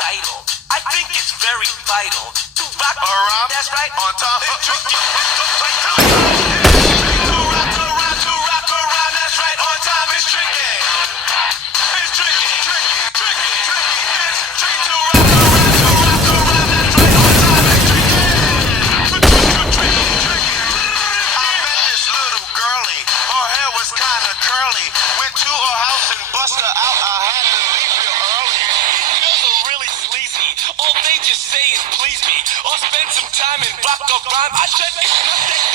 title. I think it's very vital to rock around. That's right. On top of to rock around. That's right. On time is tricky. It's tricky. It's tricky to rock around. That's right. On time is tricky. I met this little girlie. Her hair was kind of curly. Went to her house and bust her out. I had to leave real early. Girls are really sleazy. All they just say is please me, or spend some time and rock a rhyme. I said it's not that